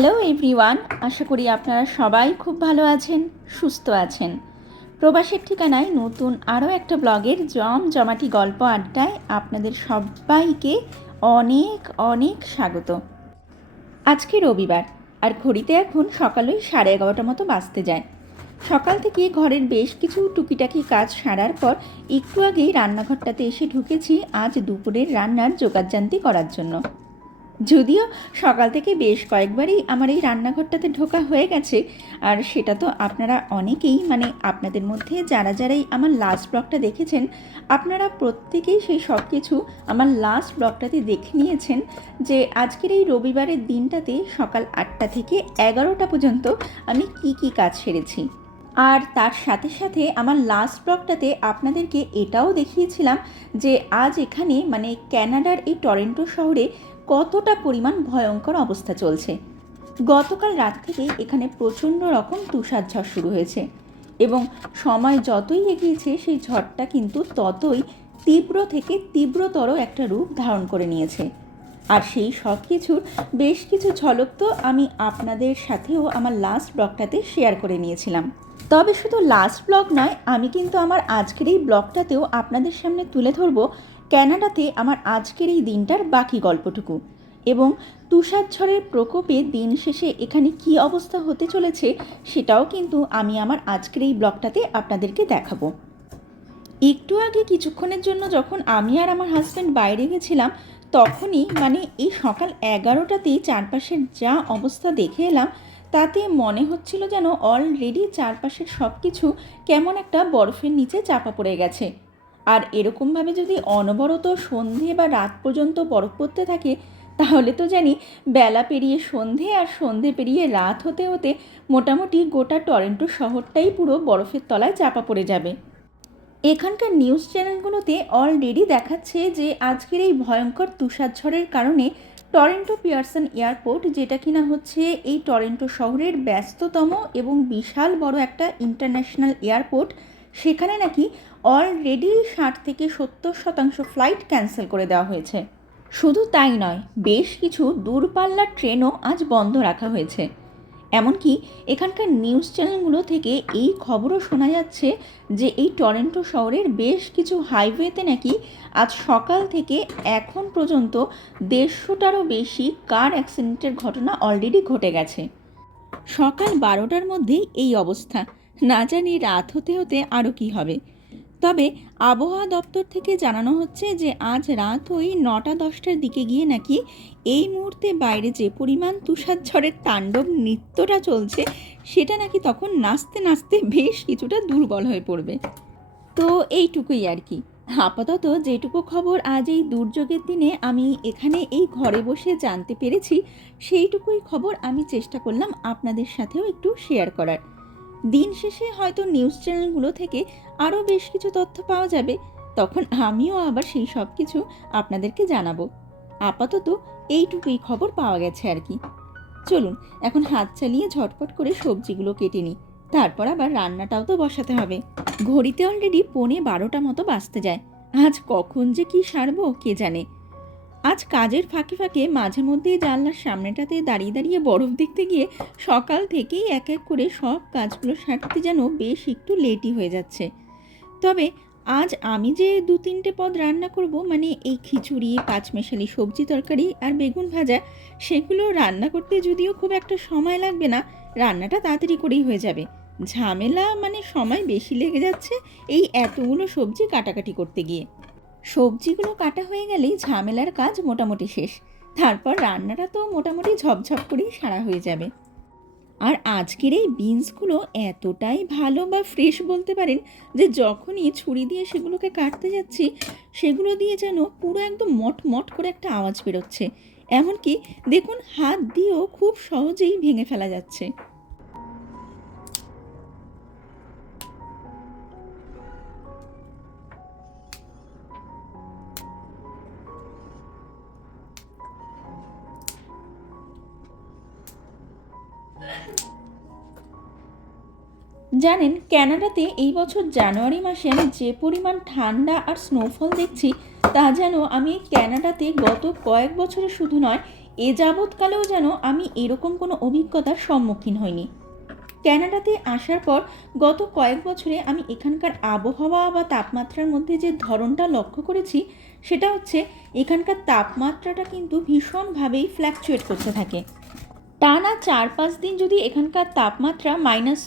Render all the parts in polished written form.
Hello everyone, আশা করি আপনারা সবাই খুব ভালো আছেন, সুস্থ আছেন। প্রবাসের ঠিকানায় নতুন আরও একটা ব্লগের জমজমাটি গল্প আড্ডায় আপনাদের সবাইকে অনেক অনেক স্বাগত। আজকে রবিবার, আর ঘড়িতে এখন সকাল 11:30 মতো বাজতে যায়। সকাল থেকে ঘরের বেশ কিছু টুকিটাকি কাজ সারার পর একটু আগেই রান্নাঘরটাতে এসে ঢুকেছি আজ দুপুরের রান্নার জোগাড়জান্তি করার জন্য। যদিও সকাল থেকে বেশ কয়েকবারই আমার এই রান্নাঘরটাতে ঢোকা হয়ে গেছে, আর সেটা তো আপনারা অনেকেই আপনাদের মধ্যে যারাই আমার লাস্ট ব্লগটা দেখেছেন, আপনারা প্রত্যেকেই সেই সব কিছু আমার লাস্ট ব্লগটাতে দেখে নিয়েছেন যে আজকের এই রবিবারের দিনটাতে সকাল 8টা থেকে 11টা পর্যন্ত আমি কি কাজ সেরেছি। আর তার সাথে সাথে আমার লাস্ট ব্লগটাতে আপনাদেরকে এটাও দেখিয়েছিলাম যে আজ এখানে ক্যানাডার এই টরেন্টো শহরে কতটা পরিমাণ ভয়ঙ্কর অবস্থা চলছে। গতকাল রাত থেকে এখানে প্রচণ্ড রকম তুষারঝড় শুরু হয়েছে এবং সময় যতই এগিয়েছে সেই ঝড়টা কিন্তু ততই তীব্র থেকে তীব্রতর একটা রূপ ধারণ করে নিয়েছে। আর সেই সব কিছুর বেশ কিছু ঝলক তো আমি আপনাদের সাথেও আমার লাস্ট ব্লগটাতে শেয়ার করে নিয়েছিলাম। তবে শুধু লাস্ট ব্লগ নয়, আমি কিন্তু আমার আজকের এই ব্লগটাতেও আপনাদের সামনে তুলে ধরবো ক্যানাডাতে আমার আজকের এই দিনটার বাকি গল্পটুকু, এবং তুষারঝড়ের প্রকোপে দিন শেষে এখানে কি অবস্থা হতে চলেছে সেটাও কিন্তু আমি আমার আজকের এই ব্লগটাতে আপনাদেরকে দেখাবো। একটু আগে কিছুক্ষণের জন্য যখন আমি আর আমার হাজব্যান্ড বাইরে গেছিলাম, তখনই এই সকাল 11টাতেই চারপাশের যা অবস্থা দেখে এলাম, তাতে মনে হচ্ছিল যেন অলরেডি চারপাশের সব কিছু কেমন একটা বরফের নিচে চাপা পড়ে গেছে। আর এরকমভাবে যদি অনবরত সন্ধে বা রাত পর্যন্ত বরফ পড়তে থাকে, তাহলে তো জানি বেলা পেরিয়ে সন্ধে আর সন্ধে পেরিয়ে রাত হতে হতে মোটামুটি গোটা টরেন্টো শহরটাই পুরো বরফের তলায় চাপা পড়ে যাবে। এখানকার নিউজ চ্যানেলগুলোতে অলরেডি দেখাচ্ছে যে আজকের এই ভয়ঙ্কর তুষারঝড়ের কারণে টরেন্টো পিয়ারসন এয়ারপোর্ট, যেটা কিনা হচ্ছে এই টরেন্টো শহরের ব্যস্ততম এবং বিশাল বড় একটা ইন্টারন্যাশনাল এয়ারপোর্ট, সেখানে নাকি অলরেডি 60 থেকে 70% ফ্লাইট ক্যান্সেল করে দেওয়া হয়েছে। শুধু তাই নয়, বেশ কিছু দূরপাল্লার ট্রেনও আজ বন্ধ রাখা হয়েছে। এমনকি এখানকার নিউজ চ্যানেলগুলো থেকে এই খবরও শোনা যাচ্ছে যে এই টরেন্টো শহরের বেশ কিছু হাইওয়েতে নাকি আজ সকাল থেকে এখন পর্যন্ত 150টারও বেশি কার অ্যাক্সিডেন্টের ঘটনা অলরেডি ঘটে গেছে। সকাল 12টার মধ্যেই এই অবস্থা, না জানি রাত হতে হতে আরও কী হবে। তবে আবহাওয়া দপ্তর থেকে জানানো হচ্ছে যে আজ রাত ওই 9টা-10টার দিকে গিয়ে নাকি এই মুহূর্তে বাইরে যে পরিমাণ তুষারঝড়ের তাণ্ডব নৃত্যটা চলছে, সেটা নাকি তখন নাচতে নাচতে বেশ কিছুটা দুর্বল হয়ে পড়বে। তো এইটুকুই আর কি। আপাতত যেটুকু খবর আজ এই দুর্যোগের দিনে আমি এখানে এই ঘরে বসে জানতে পেরেছি, সেইটুকুই খবর আমি চেষ্টা করলাম আপনাদের সাথেও একটু শেয়ার করার। দিন শেষে হয়তো নিউজ চ্যানেলগুলো থেকে আরও বেশ কিছু তথ্য পাওয়া যাবে, তখন আমিও আবার সেই সব কিছু আপনাদেরকে জানাবো। আপাতত এইটুকুই খবর পাওয়া গেছে আর কি। চলুন এখন হাত চালিয়ে ঝটপট করে সবজিগুলো কেটে নিই, তারপর আবার রান্নাটাও তো বসাতে হবে। ঘড়িতে অলরেডি 11:15 মতো বাজতে যায়। আজ কখন যে কি সারবো কে জানে। আজ কাজের ফাঁকে ফাঁকে মাঝে মধ্যেই জানলার সামনেটাতে দাঁড়িয়ে দাঁড়িয়ে বরফ দেখতে গিয়ে সকাল থেকেই এক এক করে সব কাজগুলো সারতে যেন বেশ একটু লেটই হয়ে যাচ্ছে। তবে আজ আমি যে 2-3টে পদ রান্না করব, এই খিচুড়ি, পাঁচমেশালি সবজি তরকারি আর বেগুন ভাজা, সেগুলো রান্না করতে যদিও খুব একটা সময় লাগবে না, রান্নাটা তাড়াতাড়ি করেই হয়ে যাবে। ঝামেলা সময় বেশি লেগে যাচ্ছে এই এতগুলো সবজি কাটাকাটি করতে গিয়ে। সবজিগুলো কাটা হয়ে গেলেই ঝামেলার কাজ মোটামুটি শেষ, তারপর রান্নাটা তো মোটামুটি ঝপঝপ করেই সারা হয়ে যাবে। আর আজকের এই বিনসগুলো এতটাই ভালো বা ফ্রেশ বলতে পারেন যে যখনই ছুরি দিয়ে সেগুলোকে কাটতে যাচ্ছি, সেগুলো দিয়ে যেন পুরো একদম মট করে একটা আওয়াজ বেরোচ্ছে। এমনকি দেখুন হাত দিয়েও খুব সহজেই ভেঙে ফেলা যাচ্ছে। জানেন, ক্যানাডাতে এই বছর জানুয়ারি মাসে আমি যে পরিমাণ ঠান্ডা আর স্নোফল দেখছি, তা যেন আমি ক্যানাডাতে গত কয়েক বছরে শুধু নয়, এ যাবৎকালেও যেন আমি এরকম কোনো অভিজ্ঞতার সম্মুখীন হইনি। ক্যানাডাতে আসার পর গত কয়েক বছরে আমি এখানকার আবহাওয়া বা তাপমাত্রার মধ্যে যে ধরনটা লক্ষ্য করেছি সেটা হচ্ছে এখানকার তাপমাত্রাটা কিন্তু ভীষণভাবেই ফ্ল্যাকচুয়েট করতে থাকে। টানা 4-5 দিন যদি এখানকার তাপমাত্রা -20,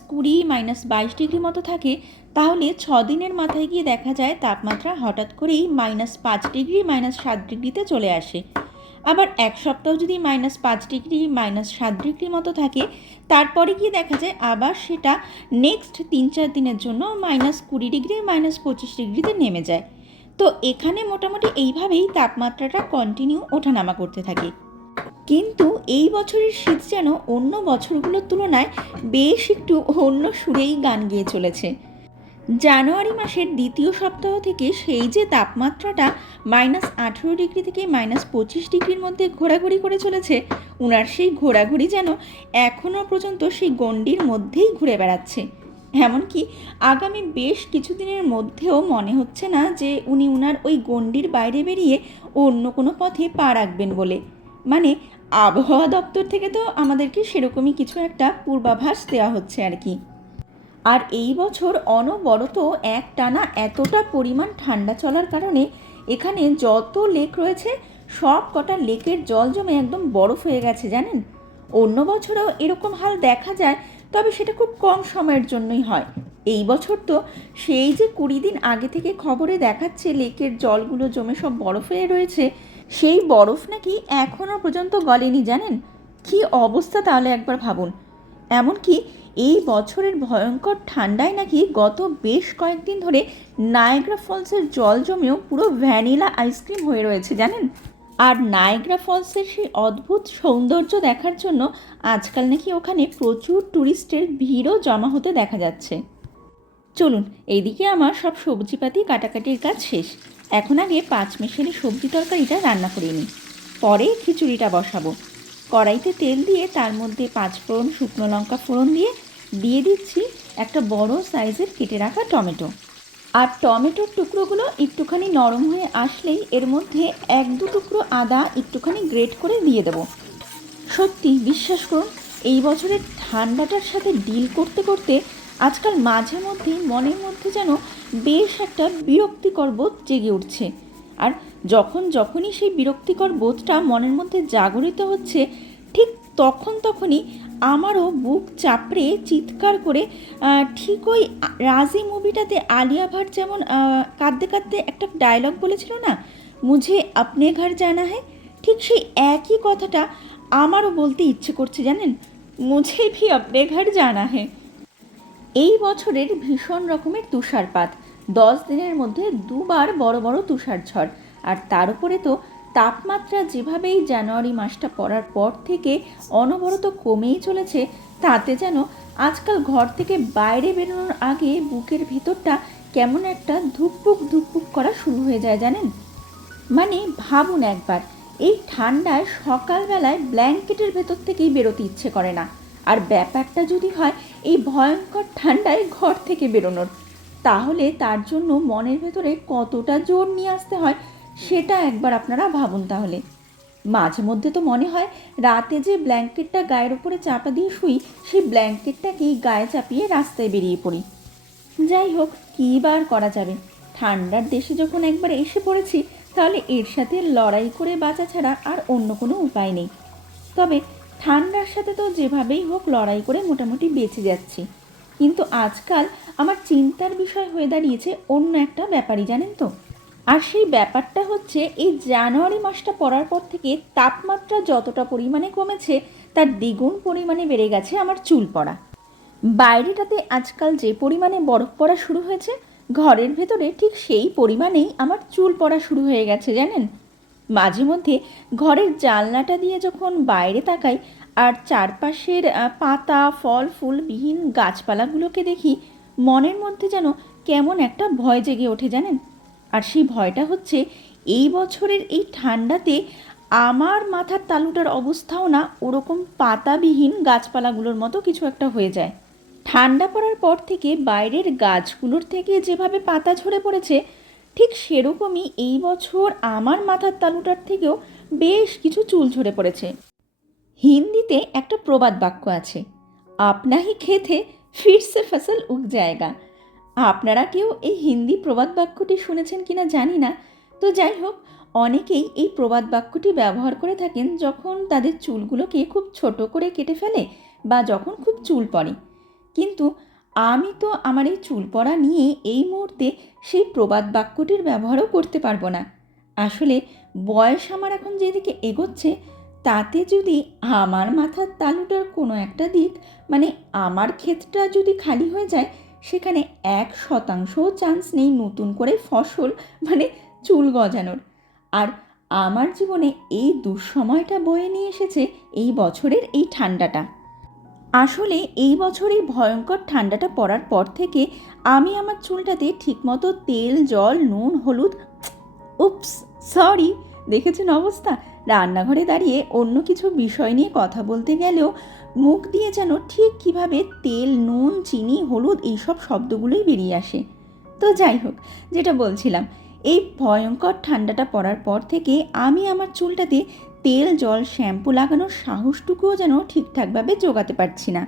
-22 ডিগ্রি মতো থাকে, তাহলে 6 দিনের মাথায় গিয়ে দেখা যায় তাপমাত্রা হঠাৎ করেই -5 ডিগ্রি, -7 ডিগ্রিতে চলে আসে। আবার এক সপ্তাহ যদি -5 ডিগ্রি, -7 ডিগ্রি মতো থাকে, তারপরে গিয়ে দেখা যায় আবার সেটা নেক্সট 3-4 দিনের জন্য -20 ডিগ্রি, -25 ডিগ্রিতে নেমে যায়। তো এখানে মোটামুটি এইভাবেই তাপমাত্রাটা কন্টিনিউ ওঠানামা করতে থাকে। কিন্তু এই বছরের শীত যেন অন্য বছরগুলোর তুলনায় বেশ একটু অন্য সুরেই গান গেয়ে চলেছে। জানুয়ারি মাসের দ্বিতীয় সপ্তাহ থেকে সেই যে তাপমাত্রাটা -18 ডিগ্রি থেকে -25 ডিগ্রির মধ্যে ঘোরাঘুরি করে চলেছে, উনার সেই ঘোরাঘুরি যেন এখনও পর্যন্ত সেই গণ্ডির মধ্যেই ঘুরে বেড়াচ্ছে। এমনকি আগামী বেশ কিছুদিনের মধ্যেও মনে হচ্ছে না যে উনি উনার ওই গণ্ডির বাইরে বেরিয়ে অন্য কোনো পথে পা রাখবেন বলে। মানে আবহাওয়া দপ্তর থেকে তো আমাদেরকে সেরকমই কিছু একটা পূর্বাভাস দেওয়া হচ্ছে আর কি। আর এই বছর অনবরত একটানা এতটা পরিমাণ ঠান্ডা চলার কারণে এখানে যত লেক রয়েছে সব কটা লেকের জল জমে একদম বরফ হয়ে গেছে জানেন। অন্য বছরেও এরকম হাল দেখা যায়, তবে সেটা খুব কম সময়ের জন্যই হয়। এই বছর তো সেই যে 20 দিন আগে থেকে খবরে দেখাচ্ছে লেকের জলগুলো জমে সব বরফ হয়ে রয়েছে, সেই বরফ নাকি এখনও পর্যন্ত গলেনি জানেন। কী অবস্থা তাহলে একবার ভাবুন। এমনকি এই বছরের ভয়ঙ্কর ঠান্ডায় নাকি গত বেশ কয়েকদিন ধরে নায়াগ্রা ফলসের জল জমেও পুরো ভ্যানিলা আইসক্রিম হয়ে রয়েছে জানেন। আর নায়াগ্রা ফলসের সেই অদ্ভুত সৌন্দর্য দেখার জন্য আজকাল নাকি ওখানে প্রচুর ট্যুরিস্টের ভিড়ও জমা হতে দেখা যাচ্ছে। চলুন, এইদিকে আমার সব সবজিপাতি কাটাকাটির কাজ শেষ। এখন আগে 5 মেশালি সবজি তরকারিটা রান্না করে নিই, পরে খিচুড়িটা বসাবো। কড়াইতে তেল দিয়ে তার মধ্যে 5 ফোড়ন, শুকনো লঙ্কা ফোড়ন দিয়ে দিচ্ছি একটা বড় সাইজের কেটে রাখা টমেটো। আর টমেটোর টুকরোগুলো একটুখানি নরম হয়ে আসলেই এর মধ্যে 1-2 টুকরো আদা একটুখানি গ্রেট করে দিয়ে দেবো। সত্যি বিশ্বাস করুন, এই বছরের ঠান্ডাটার সাথে ডিল করতে করতে আজকাল মাঝে মধ্যেই মনের মধ্যে যেন বেশ একটা বিরক্তিকর বোধ জেগে উঠছে। আর যখনই সেই বিরক্তিকর বোধটা মনের মধ্যে জাগরিত হচ্ছে, ঠিক তখনই আমারও বুক চাপড়ে চিৎকার করে ঠিক ওই রাজি মুভিটাতে আলিয়া ভাট যেমন কাঁদতে কাঁদতে একটা ডায়লগ বলেছিল না, মুঝে আপনে ঘর জানা হ্যায়, ঠিক সেই একই কথাটা আমারও বলতে ইচ্ছে করছে জানেন, মুঝে ভি আপনে ঘর জানা হ্যায়। এই বছরের ভীষণ রকমের তুষারপাত, 10 দিনের মধ্যে 2 বার বড় বড় তুষারঝড়। আর তার উপরে তো তাপমাত্রা যেভাবেই জানুয়ারি মাসটা পড়ার পর থেকে অনবরত কমেই চলেছে, তাতে যেন আজকাল ঘর থেকে বাইরে বেরোনোর আগে বুকের ভিতরটা কেমন একটা ধুকপুক ধুকপুক করা শুরু হয়ে যায় জানেন। মানে ভাবুন একবার, এই ঠান্ডায় সকালবেলায় ব্ল্যাঙ্কেটের ভেতর থেকেই বেরোতে ইচ্ছে করে না। আর ব্যাপারটা যদি হয় এই ভয়ঙ্কর ঠান্ডায় ঘর থেকে বেরোনোর, তাহলে তার জন্য মনের ভেতরে কতটা জোর নিয়ে আসতে হয় সেটা একবার আপনারা ভাবুন তাহলে। মাঝে মধ্যে তো মনে হয় রাতে যে ব্ল্যাঙ্কেটটা গায়ের ওপরে চাপা দিয়ে শুই, সেই ব্ল্যাঙ্কেটটাকেই গায়ে চাপিয়ে রাস্তায় বেরিয়ে পড়ি। যাই হোক, কী বার করা যাবে, ঠান্ডার দেশে যখন একবার এসে পড়েছি, তাহলে এর সাথে লড়াই করে বাঁচা ছাড়া আর অন্য কোনো উপায় নেই। তবে ঠান্ডার সাথে তো যেভাবেই হোক লড়াই করে মোটামুটি বেঁচে যাচ্ছি। কিন্তু আজকাল আমার চিন্তার বিষয় হয়ে দাঁড়িয়েছে অন্য একটা ব্যাপারই জানেন তো। আর সেই ব্যাপারটা হচ্ছে এই জানুয়ারি মাসটা পড়ার পর থেকে তাপমাত্রা যতটা পরিমাণে কমেছে, তার দ্বিগুণ পরিমাণে বেড়ে গেছে আমার চুল পড়া। বাইরেটাতে আজকাল যে পরিমাণে বরফ পড়া শুরু হয়েছে, ঘরের ভেতরে ঠিক সেই পরিমাণেই আমার চুল পড়া শুরু হয়ে গেছে জানেন। মাঝে মধ্যে ঘরের জানলাটা দিয়ে যখন বাইরে তাকাই আর চারপাশের পাতা ফল ফুলবিহীন গাছপালাগুলোকে দেখি, মনের মধ্যে যেন কেমন একটা ভয় জেগে ওঠে জানেন। আর সেই ভয়টা হচ্ছে এই বছরের এই ঠান্ডাতে আমার মাথার তালুটার অবস্থাও না ওরকম পাতাবিহীন গাছপালাগুলোর মতো কিছু একটা হয়ে যায়। ঠান্ডা পড়ার পর থেকে বাইরের গাছগুলোর থেকে যেভাবে পাতা ঝরে পড়েছে, ঠিক সেরকমই এই বছর আমার মাথার তালুটার থেকেও বেশ কিছু চুল ঝরে পড়েছে। হিন্দিতে একটা প্রবাদ বাক্য আছে, আপনা হি খেতে ফিরসে ফসল উগ জায়গা। আপনারা কেউ এই হিন্দি প্রবাদ বাক্যটি শুনেছেন কিনা জানি না। তো যাই হোক, অনেকেই এই প্রবাদ বাক্যটি ব্যবহার করে থাকেন যখন তাদের চুলগুলোকে খুব ছোট করে কেটে ফেলে বা যখন খুব চুল পড়ে। কিন্তু আমি তো আমার এই চুল পড়া নিয়ে এই মুহূর্তে সেই প্রবাদ বাক্যটির ব্যবহারও করতে পারবো না। আসলে বয়স আমার এখন যেদিকে এগোচ্ছে, তাতে যদি আমার মাথার তালুটার কোনো একটা দিক, মানে আমার ক্ষেতটা যদি খালি হয়ে যায়, সেখানে 1% চান্স নেই নতুন করে ফসল, মানে চুল গজানোর। আর আমার জীবনে এই দুঃসময়টা বয়ে নিয়ে এসেছে এই বছরের এই ঠান্ডাটা। আসলে এই বছর এই ভয়ঙ্কর ঠান্ডাটা পড়ার পর থেকে আমি আমার চুলটাতে ঠিকমতো তেল, জল, নুন, হলুদ, উপস, সরি, দেখেছেন অবস্থা? রান্নাঘরে দাঁড়িয়ে অন্য কিছু বিষয় নিয়ে কথা বলতে গেলেও মুখ দিয়ে যেন ঠিক কীভাবে তেল, নুন, চিনি, হলুদ এইসব শব্দগুলোই বেরিয়ে আসে। তো যাই হোক, যেটা বলছিলাম, এই ভয়ঙ্কর ঠান্ডাটা পড়ার পর থেকে আমি আমার চুলটাতে তেল, জল, শ্যাম্পু লাগানোর সাহসটুকুও যেন ঠিকঠাকভাবে জোগাতে পারছি না।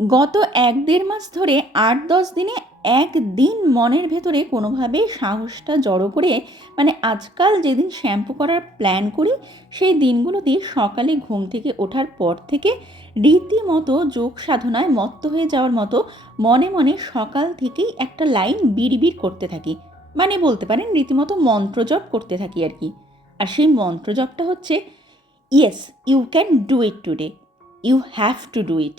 গত 1-1.5 মাস ধরে 8-10 দিনে একদিন মনের ভেতরে কোনোভাবে সাহসটা জড়ো করে, মানে আজকাল যেদিন শ্যাম্পু করার প্ল্যান করি সেই দিনগুলোতে সকালে ঘুম থেকে ওঠার পর থেকে রীতিমতো যোগ সাধনায় মত্ত হয়ে যাওয়ার মতো মনে মনে সকাল থেকেই একটা লাইন বিড়বিড় করতে থাকি। মানে বলতে পারেন রীতিমতো মন্ত্রজপ করতে থাকি আর কি। আর সেই মন্ত্রজপটা হচ্ছে, yes you can do it today, you have to do it.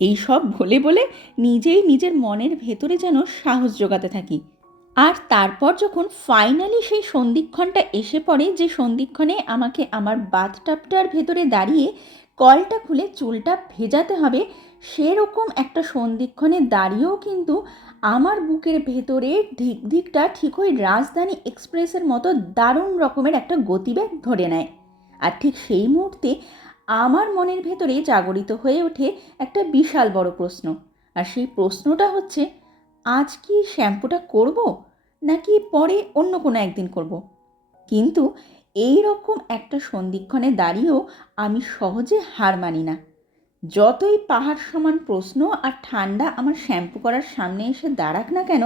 এই সব বলে বলে নিজেই নিজের মনের ভেতরে যেন সাহস জোগাতে থাকি। আর তারপর যখন ফাইনালি সেই সন্ধিক্ষণটা এসে পড়ে, যে সন্ধিক্ষণে আমাকে আমার বাথটাবটার ভেতরে দাঁড়িয়ে কলটা খুলে চুলটা ভেজাতে হবে, সেরকম একটা সন্ধিক্ষণে দাঁড়িয়েও কিন্তু আমার বুকের ভেতরে ধিকধিকটা ঠিক ওই রাজধানী এক্সপ্রেসের মতো দারুণ রকমের একটা গতিবেগ ধরে নেয়। আর ঠিক সেই মুহূর্তে আমার মনের ভেতরে জাগরিত হয়ে ওঠে একটা বিশাল বড় প্রশ্ন। আর সেই প্রশ্নটা হচ্ছে, আজ কি শ্যাম্পুটা করব নাকি পরে অন্য কোনো একদিন করব? কিন্তু এই রকম একটা সন্ধিক্ষণে দাঁড়িয়েও আমি সহজে হার মানি না। যতই পাহাড় সমান প্রশ্ন আর ঠান্ডা আমার শ্যাম্পু করার সামনে এসে দাঁড়াক না কেন,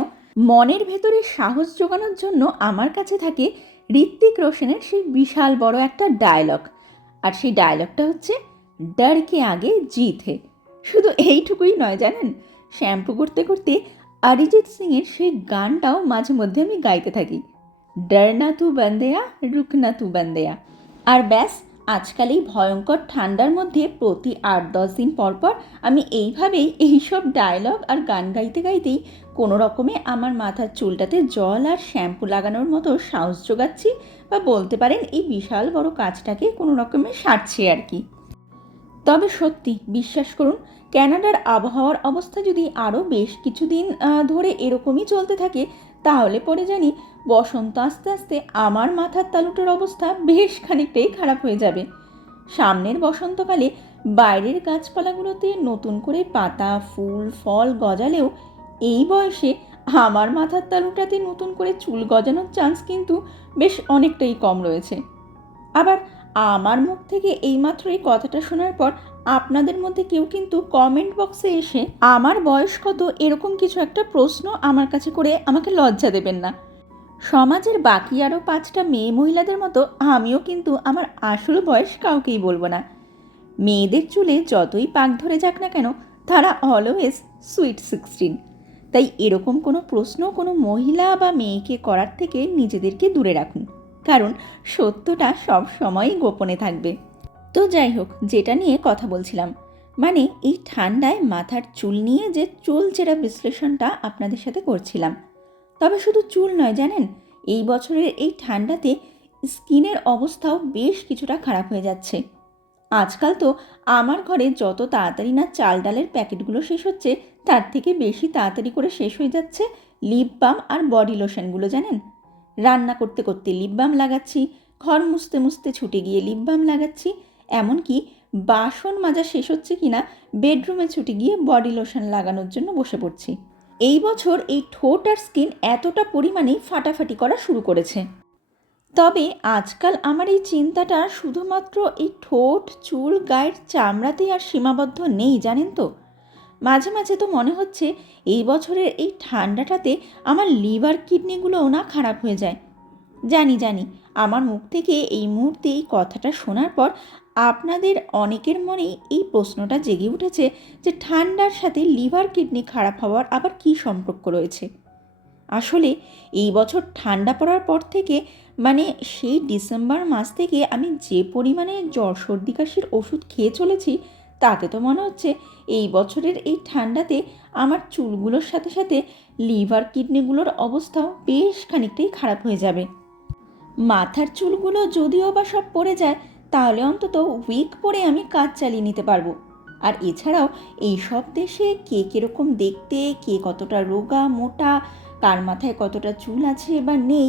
মনের ভেতরে সাহস জোগানোর জন্য আমার কাছে থাকে ঋত্বিক রোশনের সেই বিশাল বড় একটা ডায়লগ। আর সেই ডায়লগটা হচ্ছে, ডর কে আগে জিত হে। শুধু এইটুকুই নয় জানেন, শ্যাম্পু করতে করতে অরিজিৎ সিংয়ের সেই গানটাও মাঝে মধ্যে আমি গাইতে থাকি, ডরনা তু বন্দেয়া রুকনা তু বন্দেয়া। আর ব্যাস, আজকাল এই ভয়ঙ্কর ঠান্ডার মধ্যে প্রতি 8-10 দিন পর পর আমি এইভাবেই এইসব ডায়লগ আর গান গাইতে গাইতেই কোনো রকমে আমার মাথার চুলটাতে জল আর শ্যাম্পু লাগানোর মতো সাহস জোগাচ্ছি, বা বলতে পারেন এই বিশাল বড় কাজটাকে কোনো রকমে সারছি আর কি। তবে সত্যি বিশ্বাস করুন, ক্যানাডার আবহাওয়ার অবস্থা যদি আরও বেশ কিছুদিন ধরে এরকমই চলতে থাকে, তাহলে পরে জানি বসন্ত আস্তে আস্তে আমার মাথার তালুটার অবস্থা বেশ খানিকটাই খারাপ হয়ে যাবে। সামনের বসন্তকালে বাইরের গাছপালাগুলোতে নতুন করে পাতা, ফুল, ফল গজালেও এই বয়সে আমার মাথার তালুটাতে নতুন করে চুল গজানোর চান্স কিন্তু বেশ অনেকটাই কম রয়েছে। আবার আমার মুখ থেকে এইমাত্র এই কথাটা শোনার পর আপনাদের মধ্যে কেউ কিন্তু কমেন্ট বক্সে এসে আমার বয়স কত এরকম কিছু একটা প্রশ্ন আমার কাছে করে আমাকে লজ্জা দেবেন না। সমাজের বাকি আরও 5টা মেয়ে মহিলাদের মতো আমিও কিন্তু আমার আসল বয়স কাউকেই বলবো না। মেয়েদের চুলে যতই পাক ধরে যাক না কেন, তারা অলওয়েজ সুইট 16। তাই এরকম কোনো প্রশ্ন কোনো মহিলা বা মেয়েকে করার থেকে নিজেদেরকে দূরে রাখুন, কারণ সত্যটা সব সময়ই গোপনে থাকবে। তো যাই হোক, যেটা নিয়ে কথা বলছিলাম, মানে এই ঠান্ডায় মাথার চুল নিয়ে যে চুল চেরা বিশ্লেষণটা আপনাদের সাথে করছিলাম। তবে শুধু চুল নয় জানেন, এই বছরের এই ঠান্ডাতে স্কিনের অবস্থাও বেশ কিছুটা খারাপ হয়ে যাচ্ছে। আজকাল তো আমার ঘরে যত তাড়াতাড়ি না চাল ডালের প্যাকেটগুলো শেষ হচ্ছে, তার থেকে বেশি তাড়াতাড়ি করে শেষ হয়ে যাচ্ছে লিপ বাম আর বডি লোশনগুলো জানেন। রান্না করতে করতে লিপ বাম লাগাচ্ছি, ঘর মুছতে মুছতে ছুটে গিয়ে লিপ বাম লাগাচ্ছি, এমনকি বাসন মাজা শেষ হচ্ছে কিনা বেডরুমে ছুটে গিয়ে বডি লোশন লাগানোর জন্য বসে পড়ছি। এই বছর এই ঠোঁট আর স্কিন এতটা পরিমাণেই ফাটাফাটি করা শুরু করেছে। তবে আজকাল আমার এই চিন্তাটা শুধুমাত্র এই ঠোঁট, চুল, গায়ের চামড়াতেই আর সীমাবদ্ধ নেই, জানেন তো? মাঝে মাঝে তো মনে হচ্ছে এই বছরের এই ঠান্ডাটাতে আমার লিভার কিডনিগুলোও না খারাপ হয়ে যায়। জানি জানি আমার মুখ থেকে এই মুহূর্তে এই কথাটা শোনার পর আপনাদের অনেকের মনেই এই প্রশ্নটা জেগে উঠেছে যে ঠান্ডার সাথে লিভার কিডনি খারাপ হওয়ার আবার কী সম্পর্ক রয়েছে। আসলে এই বছর ঠান্ডা পড়ার পর থেকে, মানে সেই ডিসেম্বর মাস থেকে আমি যে পরিমাণে জ্বর সর্দি কাশির ওষুধ খেয়ে চলেছি, তাতে তো মনে হচ্ছে এই বছরের এই ঠান্ডাতে আমার চুলগুলোর সাথে সাথে লিভার কিডনিগুলোর অবস্থাও বেশ খানিকটাই খারাপ হয়ে যাবে। মাথার চুলগুলো যদিও বা সব পড়ে যায়, তাহলে অন্তত উইক পরে আমি কাজ চালিয়ে নিতে পারবো। আর এছাড়াও এই সব দেশে কে কীরকম দেখতে, কে কতটা রোগা মোটা, কার মাথায় কতটা চুল আছে বা নেই,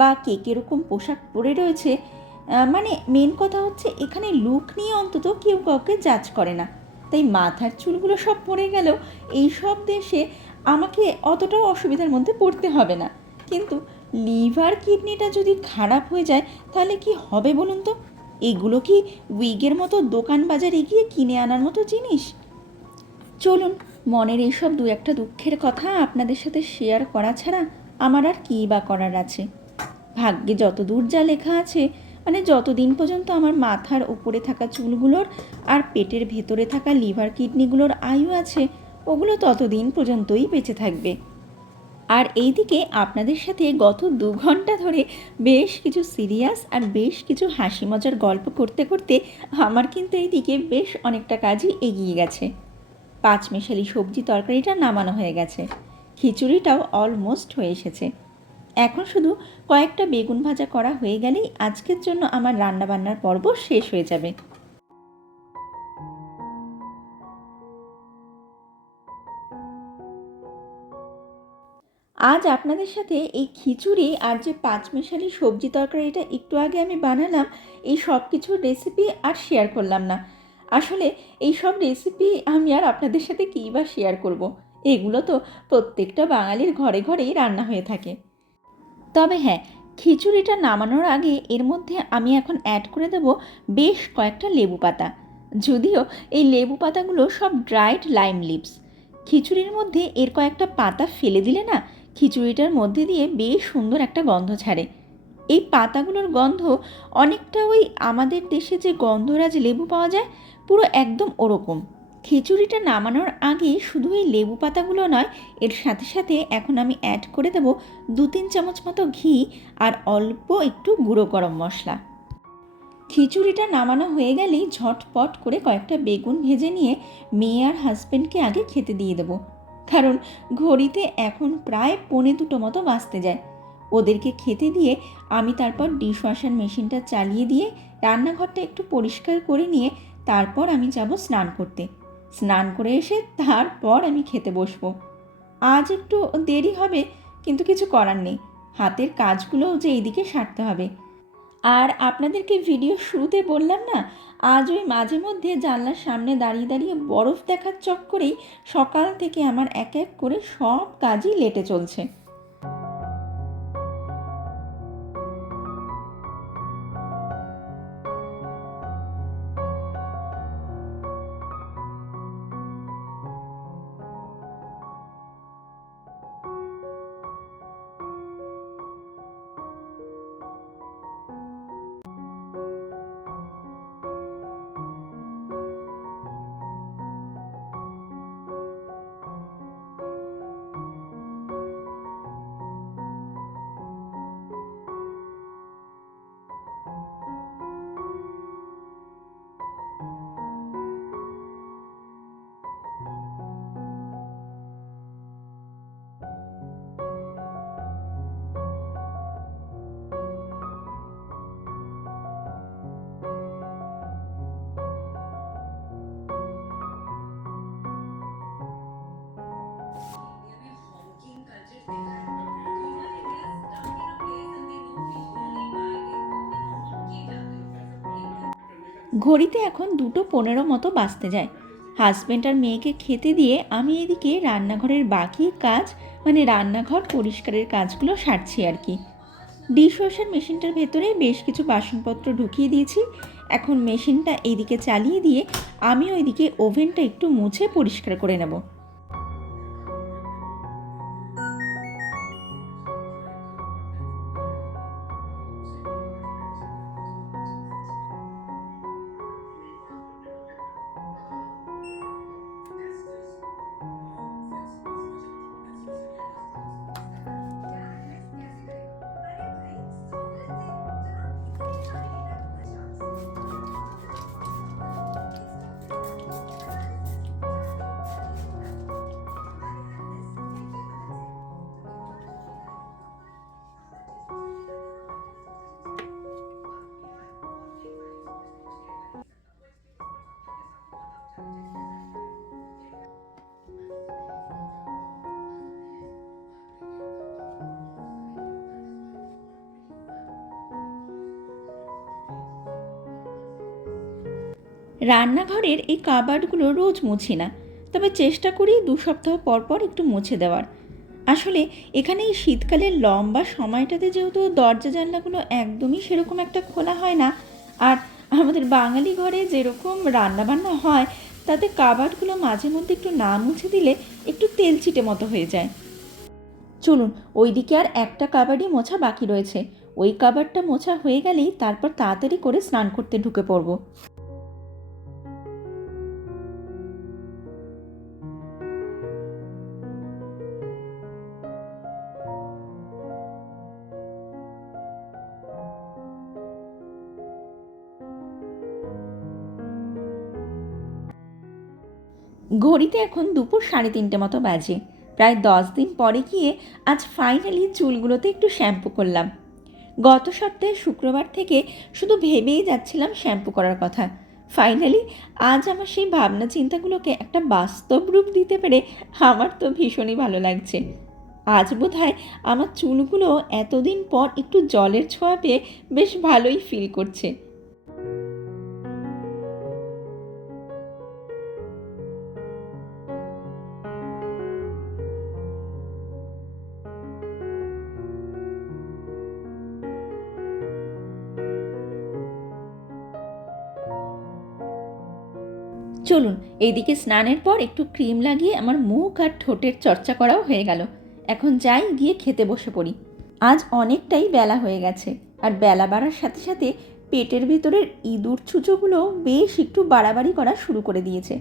বা কে কীরকম পোশাক পরে রয়েছে, মানে মেন কথা হচ্ছে এখানে লুক নিয়ে অন্তত কেউ কাউকে জাজ করে না। তাই মাথার চুলগুলো সব পড়ে গেলেও এই সব দেশে আমাকে অতটাও অসুবিধার মধ্যে পড়তে হবে না। কিন্তু লিভার কিডনিটা যদি খারাপ হয়ে যায় তাহলে কি হবে বলুন তো? এগুলো কি উইগের মতো দোকান বাজারে গিয়ে কিনে আনার মতো জিনিস? চলুন, মনের এইসব দু একটা দুঃখের কথা আপনাদের সাথে শেয়ার করা ছাড়া আমার আর কী বা করার আছে। ভাগ্যে যত দূর যা লেখা আছে, মানে যতদিন পর্যন্ত আমার মাথার উপরে থাকা চুলগুলোর আর পেটের ভেতরে থাকা লিভার কিডনিগুলোর আয়ু আছে, ওগুলো ততদিন পর্যন্তই বেঁচে থাকবে। আর এইদিকে আপনাদের সাথে গত 2 ঘন্টা ধরে বেশ কিছু সিরিয়াস আর বেশ কিছু হাসি মজার গল্প করতে করতে আমার কিন্তু এইদিকে বেশ অনেকটা কাজই এগিয়ে গেছে। পাঁচমেশালি সবজি তরকারিটা নামানো হয়ে গেছে, খিচুড়িটাও অলমোস্ট হয়ে এসেছে। এখন শুধু কয়েকটা বেগুন ভাজা করা হয়ে গেলেই আজকের জন্য আমার রান্নাবান্নার পর্ব শেষ হয়ে যাবে। আজ আপনাদের সাথে এই খিচুড়ি আর যে পাঁচমেশালি সবজি তরকারিটা একটু আগে আমি বানালাম, এই সব কিছুর রেসিপি আর শেয়ার করলাম না। আসলে এই সব রেসিপি আমি আর আপনাদের সাথে কী বা শেয়ার করব। এগুলো তো প্রত্যেকটা বাঙালির ঘরে ঘরেই রান্না হয়ে থাকে। তবে হ্যাঁ, খিচুড়িটা নামানোর আগে এর মধ্যে আমি এখন অ্যাড করে দেব বেশ কয়েকটা লেবু পাতা। যদিও এই লেবু পাতাগুলো সব ড্রাইড লাইম লিভস। খিচুড়ির মধ্যে এর কয়েকটা পাতা ফেলে দিলে না, খিচুড়িটার মধ্যে দিয়ে বেশ সুন্দর একটা গন্ধ ছাড়ে। এই পাতাগুলোর গন্ধ অনেকটা ওই আমাদের দেশে যে গন্ধরাজ লেবু পাওয়া যায়, পুরো একদম ওরকম। খিচুড়িটা নামানোর আগে শুধু এই লেবু পাতাগুলো নয়, এর সাথে সাথে এখন আমি অ্যাড করে দেব 2-3 চামচ মতো ঘি আর অল্প একটু গুঁড়ো গরম মশলা। খিচুড়িটা নামানো হয়ে গেলেই ঝটপট করে কয়েকটা বেগুন ভেজে নিয়ে মেয়ে আর হাজব্যান্ডকে আগে খেতে দিয়ে দেবো। কারণ ঘড়িতে এখন প্রায় 1:45 মতো বাজতে যায়। ওদেরকে খেতে দিয়ে আমি তারপর ডিশওয়াশার মেশিনটা চালিয়ে দিয়ে রান্নাঘরটা একটু পরিষ্কার করে নিয়ে তারপর আমি যাব স্নান করতে। স্নান করে এসে তারপর আমি খেতে বসবো। আজ একটু দেরি হবে, কিন্তু কিছু করার নেই, হাতের কাজগুলোও যে এইদিকে সারতে হবে। আর আপনাদেরকে ভিডিও শুরুতে বললাম না, আজ ওই মাঝে মধ্যে জানলার সামনে দাঁড়িয়ে দাঁড়িয়ে বরফ দেখার চক্করেই সকাল থেকে আমার এক এক করে সব কাজই লেটে চলছে। ঘড়িতে এখন 2:15 মতো বাজতে যায়। হাজব্যান্ড আর মেয়েকে খেতে দিয়ে আমি এদিকে রান্নাঘরের বাকি কাজ, মানে রান্নাঘর পরিষ্কারের কাজগুলো সারছি আর কি। ডিশওয়াশার মেশিনটার ভেতরে বেশ কিছু বাসনপত্র ঢুকিয়ে দিয়েছি। এখন মেশিনটা এইদিকে চালিয়ে দিয়ে আমি ওইদিকে ওভেনটা একটু মুছে পরিষ্কার করে নেব। রান্নাঘরের এই কাবার্ডগুলো রোজ মুছি না, তবে চেষ্টা করি 2 সপ্তাহ পর পর একটু মুছে দেওয়ার। আসলে এখানে এই শীতকালের লম্বা সময়টাতে যেহেতু দরজা জানলাগুলো একদমই সেরকম একটা খোলা হয় না, আর আমাদের বাঙালি ঘরে যেরকম রান্নাবান্না হয় তাতে কাবার্ডগুলো মাঝে মধ্যে একটু না মুছে দিলে একটু তেলচিটে মতো হয়ে যায়। চলুন, ওইদিকে আর একটা কাবার্ডই মোছা বাকি রয়েছে। ওই কাবার্ডটা মোছা হয়ে গেলেই তারপর তাড়াতাড়ি করে স্নান করতে ঢুকে পড়বো। ঘড়িতে এখন দুপুর 3:30 মতো বাজে। প্রায় 10 দিন পরে গিয়ে আজ ফাইনালি চুলগুলোতে একটু শ্যাম্পু করলাম। গত সপ্তাহে শুক্রবার থেকে শুধু ভেবেই যাচ্ছিলাম শ্যাম্পু করার কথা। ফাইনালি আজ আমার সেই ভাবনা চিন্তাগুলোকে একটা বাস্তব রূপ দিতে পেরে আমার তো ভীষণই ভালো লাগছে। আজ বোধহয় আমার চুলগুলো এতদিন পর একটু জলের ছোঁয়া পেয়ে বেশ ভালোই ফিল করছে। চলুন, এইদিকে স্নানের পর একটু ক্রিম লাগিয়ে আমার মুখ আর ঠোঁটের চর্চা করাও হয়ে গেল। এখন যাই, গিয়ে খেতে বসে পড়ি। আজ অনেকটাই বেলা হয়ে গেছে, আর বেলা বাড়ার সাথে সাথে পেটের ভেতরের ইঁদুর ছুঁচোগুলো বেশ একটু বাড়াবাড়ি করা শুরু করে দিয়েছে।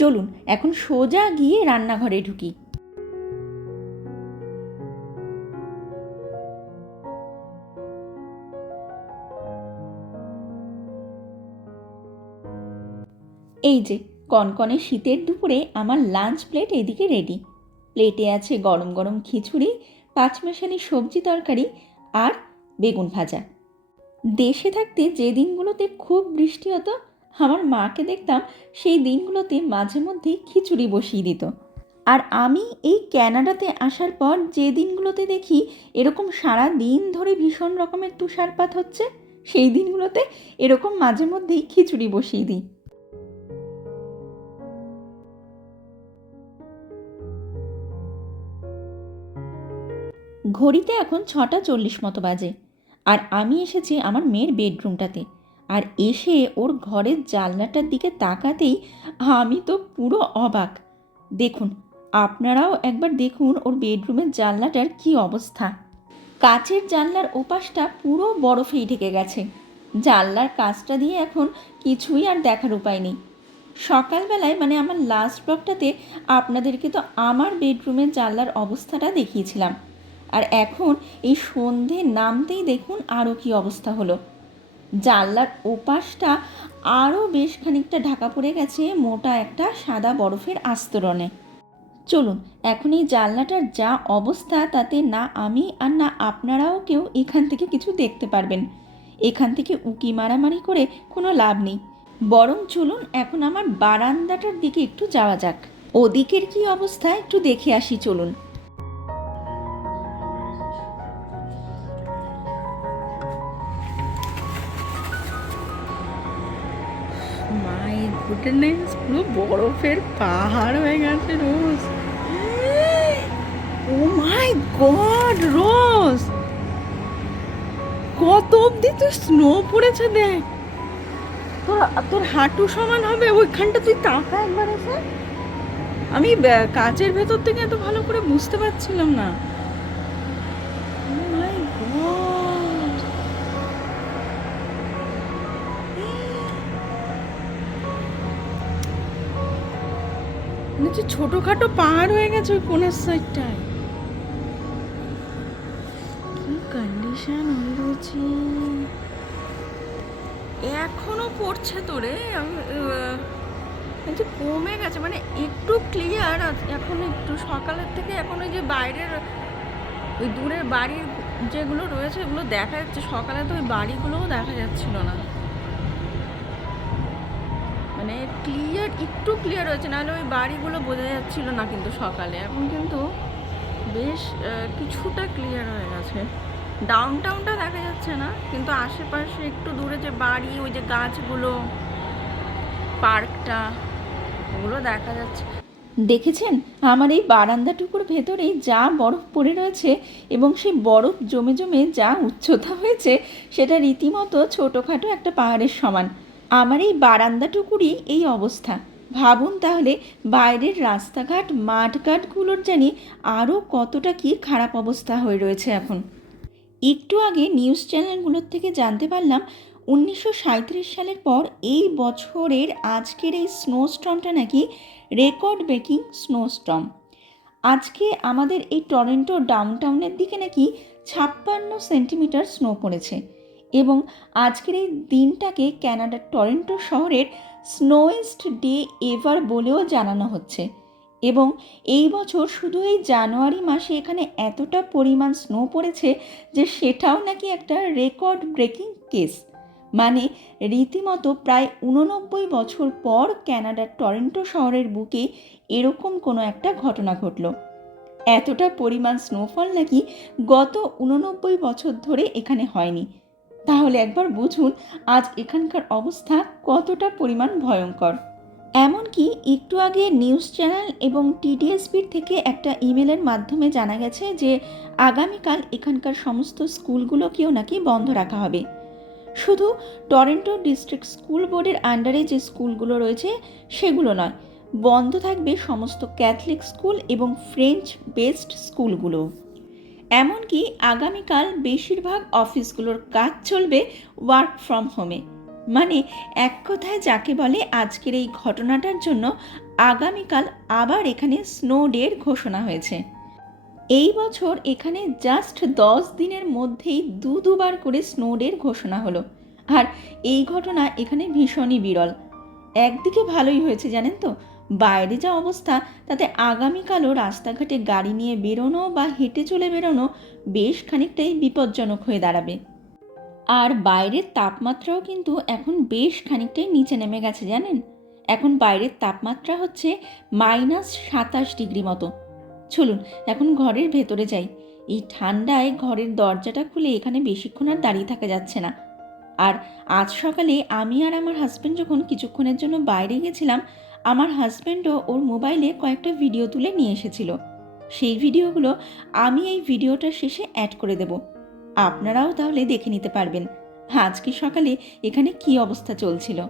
চলুন এখন সোজা গিয়ে রান্নাঘরে ঢুকি। এই যে কনকনে শীতের দুপুরে আমার লাঞ্চ প্লেট এদিকে রেডি। প্লেটে আছে গরম গরম খিচুড়ি, পাঁচমেশালি সবজি তরকারি আর বেগুন ভাজা। দেশে থাকতে যে দিনগুলোতে খুব বৃষ্টি হতো, আমার মাকে দেখতাম সেই দিনগুলোতে মাঝে মধ্যেই খিচুড়ি বসিয়ে দিত। আর আমি এই ক্যানাডাতে আসার পর যে দিনগুলোতে দেখি এরকম সারা দিন ধরে ভীষণ রকমের তুষারপাত হচ্ছে, সেই দিনগুলোতে এরকম মাঝে মধ্যেই খিচুড়ি বসিয়ে দিই। ঘড়িতে এখন 6:40 মতো বাজে, আর আমি এসেছি আমার মেয়ের বেডরুমটাতে। আর এসে ওর ঘরের জানলাটার দিকে তাকাতেই আমি তো পুরো অবাক। দেখুন, আপনারাও একবার দেখুন ওর বেডরুমের জানলাটার কি অবস্থা। কাচের জানলার ওপাশটা পুরো বরফেই ঢেকে গেছে। জানলার কাচটা দিয়ে এখন কিছুই আর দেখার উপায় নেই। সকালবেলায় মানে আমার লাস্ট ব্লগটাতে আপনাদেরকে তো আমার বেডরুমের জানলার অবস্থাটা দেখিয়েছিলাম, আর এখন এই সন্ধে নামতেই দেখুন আরও কি অবস্থা হলো। জানলার ওপাশটা আরও বেশ খানিকটা ঢাকা পড়ে গেছে মোটা একটা সাদা বরফের আস্তরণে। চলুন, এখন এই জানলাটার যা অবস্থা তাতে না আমি আর না আপনারাও কেউ এখান থেকে কিছু দেখতে পারবেন। এখান থেকে উকি মারামারি করে কোনো লাভ নেই। বরং চলুন এখন আমার বারান্দাটার দিকে একটু যাওয়া যাক। ওদিকের কি অবস্থা একটু দেখে আসি চলুন। মাই গুডনেস, পুরো বরফের পাহাড় হয়ে গেছে রোজ। ও মাই গড রোজ, কত অবধি তুই স্নো পড়েছে দেখ, তোর তোর হাঁটু সমান হবে ওইখানটা, তুই তাকা একবার এসে। আমি কাচের ভেতর থেকে এত ভালো করে বুঝতে পারছিলাম না। Oh my God! মানে ছোটখাটো পাহাড় হয়ে গেছে ওই কোনার সাইডটায়। কি কন্ডিশন হয়ে রয়েছে, এখনো পড়ছে তোরে। কিন্তু কমে গেছে, মানে একটু ক্লিয়ার এখন, একটু সকালের থেকে এখন ওই যে বাইরের ওই দূরের বাড়ির যেগুলো রয়েছে ওগুলো দেখা যাচ্ছে, সকালে তো ওই বাড়িগুলোও দেখা যাচ্ছিল না, মানে ক্লিয়ার, একটু ক্লিয়ার হয়েছে, নাহলে ওই বাড়িগুলো বোঝা যাচ্ছিল না কিন্তু সকালে। এখন কিন্তু বেশ কিছুটা ক্লিয়ার হয়ে গেছে, ডাউন টাউনটা দেখা যাচ্ছে না, কিন্তু আশেপাশে একটু দূরে যে বাড়ি, ওই যে গাছগুলো, পার্কটা, ওগুলো দেখা যাচ্ছে। দেখেছেন আমার এই বারান্দাটুকুর ভেতরে যা বরফ পড়ে রয়েছে এবং সেই বরফ জমে জমে যা উচ্চতা হয়েছে সেটা রীতিমতো ছোটোখাটো একটা পাহাড়ের সমান। আমার এই বারান্দাটুকুরই এই অবস্থা, ভাবুন তাহলে বাইরের রাস্তাঘাট মাঠঘাটগুলোর জানি আরও কতটা কি খারাপ অবস্থা হয়ে রয়েছে এখন। একটু আগে নিউজ চ্যানেলগুলোর থেকে জানতে পারলাম 1937 সালের পর এই বছরের আজকের এই স্নোস্টর্মটা নাকি রেকর্ড ব্রেকিং স্নোস্টর্ম। আজকে আমাদের এই টরন্টো ডাউনটাউনের দিকে নাকি 56 সেন্টিমিটার স্নো পড়েছে এবং আজকের এই দিনটাকে ক্যানাডার টরন্টো শহরের স্নোয়েস্ট ডে এভার বলেও জানানো হচ্ছে। এবং এই বছর শুধু এই জানুয়ারি মাসে এখানে এতটা পরিমাণ স্নো পড়েছে যে সেটাও নাকি একটা রেকর্ড ব্রেকিং কেস। মানে রীতিমতো প্রায় 89 বছর পর ক্যানাডার টরন্টো শহরের বুকে এরকম কোনো একটা ঘটনা ঘটল। এতটা পরিমাণ স্নোফল নাকি গত 89 বছর ধরে এখানে হয়নি। তাহলে একবার বুঝুন আজ এখানকার অবস্থা কতটা পরিমাণ ভয়ঙ্কর। এমনকি একটু আগে নিউজ চ্যানেল এবং টিডিএসপির থেকে একটা ইমেলের মাধ্যমে জানা গেছে যে আগামীকাল এখানকার সমস্ত স্কুলগুলোকেও নাকি বন্ধ রাখা হবে। শুধু টরন্টো ডিস্ট্রিক্ট স্কুল বোর্ডের আন্ডারে যে স্কুলগুলো রয়েছে সেগুলো নয়, বন্ধ থাকবে সমস্ত ক্যাথলিক স্কুল এবং ফ্রেঞ্চ বেসড স্কুলগুলো। এমনকি আগামীকাল বেশিরভাগ অফিসগুলোর কাজ চলবে ওয়ার্ক ফ্রম হোমে। মানে এক কথায় যাকে বলে আজকের এই ঘটনাটার জন্য আগামীকাল আবার এখানে স্নো ডের ঘোষণা হয়েছে। এই বছর এখানে জাস্ট 10 দিনের মধ্যেই দুবার করে স্নো ডের ঘোষণা হলো। আর এই ঘটনা এখানে ভীষণই বিরল। একদিকে ভালোই হয়েছে জানেন তো, বাইরে যা অবস্থা তাতে আগামীকালও রাস্তাঘাটে গাড়ি নিয়ে বেরোনো বা হেঁটে চলে বেরোনো বেশ খানিকটাই বিপজ্জনক হয়ে দাঁড়াবে। আর বাইরের তাপমাত্রাও কিন্তু এখন বেশ খানিকটাই নিচে নেমে গেছে জানেন। এখন বাইরের তাপমাত্রা হচ্ছে -27 ডিগ্রি মতো। চলুন এখন ঘরের ভেতরে যাই, এই ঠান্ডায় ঘরের দরজাটা খুলে এখানে বেশিক্ষণ আর দাঁড়িয়ে থাকা যাচ্ছে না। আর আজ সকালে আমি আর আমার হাজব্যান্ড যখন কিছুক্ষণের জন্য বাইরে গেছিলাম, আমার হাজব্যান্ডও ওর মোবাইলে কয়েকটা ভিডিও তুলে নিয়ে এসেছিল। সেই ভিডিওগুলো আমি এই ভিডিওটার শেষে অ্যাড করে দেব, আপনারাও তাহলে দেখে নিতে পারবেন আজকে সকালে এখানে কী অবস্থা চলছিল।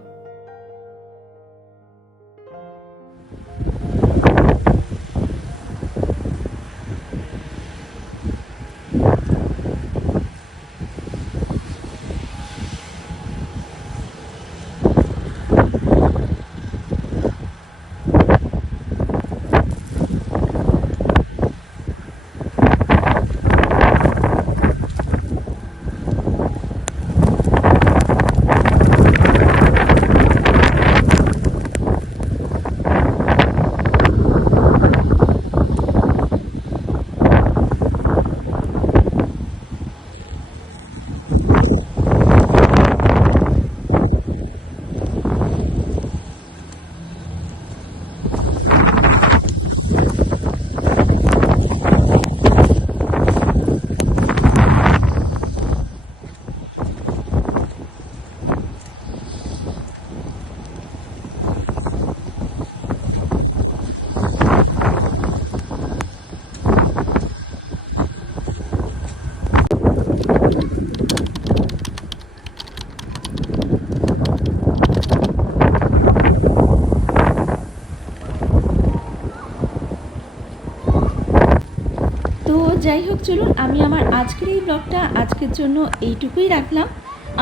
যাই হোক, চলুন আমি আমার আজকের এই ব্লগটা আজকের জন্য এইটুকুই রাখলাম।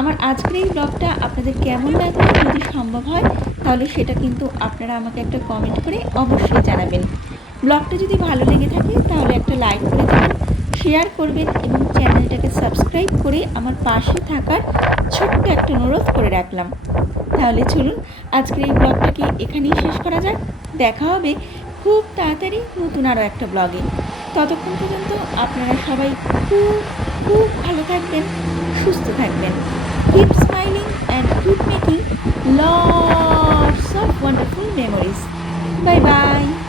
আমার আজকের এই ব্লগটা আপনাদের কেমন লাগলো, যদি সম্ভব হয় তাহলে সেটা কিন্তু আপনারা আমাকে একটা কমেন্ট করে অবশ্যই জানাবেন। ব্লগটা যদি ভালো লেগে থাকে তাহলে একটা লাইক করে দেবেন, শেয়ার করবেন এবং চ্যানেলটাকে সাবস্ক্রাইব করে আমার পাশে থাকার ছোট্ট একটা অনুরোধ করে রাখলাম। তাহলে চলুন আজকের এই ব্লগটাকে এখানেই শেষ করা যাক। দেখা হবে খুব তাড়াতাড়ি নতুন আরও একটা ব্লগে। ততক্ষণ পর্যন্ত আপনারা সবাই খুব খুব ভালো থাকবেন, সুস্থ থাকবেন। Keep smiling and keep making lots of wonderful memories. Bye bye.